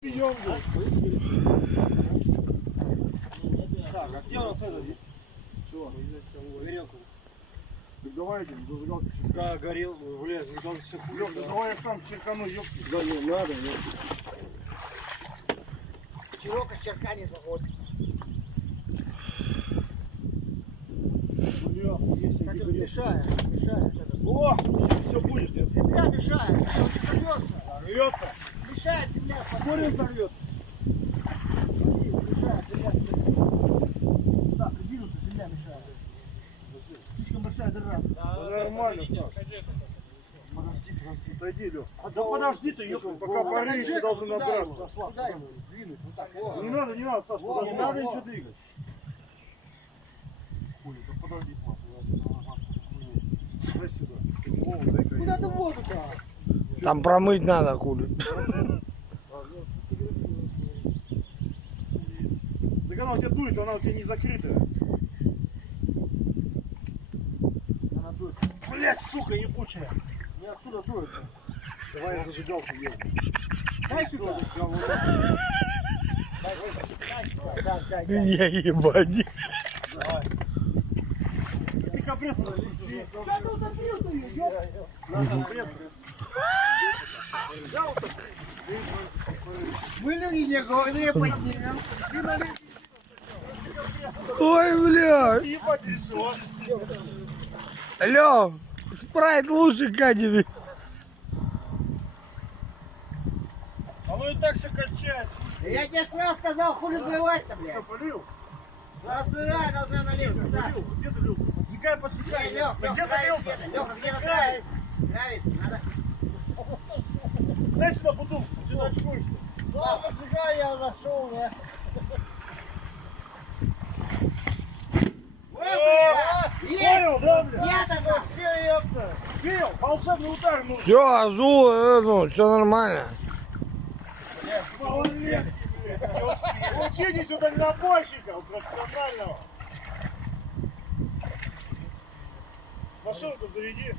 Пьем, так, а где у нас это? Чего? Горелку. Так давайте, зажигалки. Да, горел, блядь, зажигалки все хуй. Лёха, давай я сам черкану, ёпки. Да не надо, ёпки. Чего кочерка не заходит? Бля, есть Кстати, эти мешает, мешает. О, все будет, нет? Земля мешает, рвется. Рвется. Мешает земля. Корень сорвет. Мешает земля. Так, двинуться, земля мешает. Слишком большая дыра. Да нормально, Саш. Подожди, отойди, Лёх. Да подожди ты, ёпта, пока парень еще должен набраться. Куда ему двинуть? Вот так. Не надо, Саш, подожди. Не Не надо во. ничего двигать. Хуй, да подожди, Паш. Дай сюда. Куда ты воду-то? Там промыть надо, хули. Так она у тебя дует, она у тебя не закрытая. Она дует. Блять, сука, ебучая. Не отсюда дует. Давай я зажигалку ем. Дай сюда. Дай. Я ебать. Давай. Ты компрессор лети. Что ты утопил-то ее? Мы люди не гордые, поднимем. Ой, бля. Ебать решила. Лё, спрайт лучше катит. Оно и так все качает. Я тебе сразу сказал, хули взрывать-то, блядь. Что, полил? Рассырай, должна налезть. Так. Полил? Где ты лил? Подтекай, подтекай. Лёх, Где ты лил-то? Лёха, где-то нравится. Нравится, надо. Дай сюда бутылку, ты очкуешь. Да, поджигай, я зашел, я. Понял, да, бля? Снято, да. Все, ёпта. Пил, волшебный удар, ну. Все, Азул, ну, все нормально. Малолетки, блядь. Учитесь у дальнобойщиков профессионального. Машину-то заведи.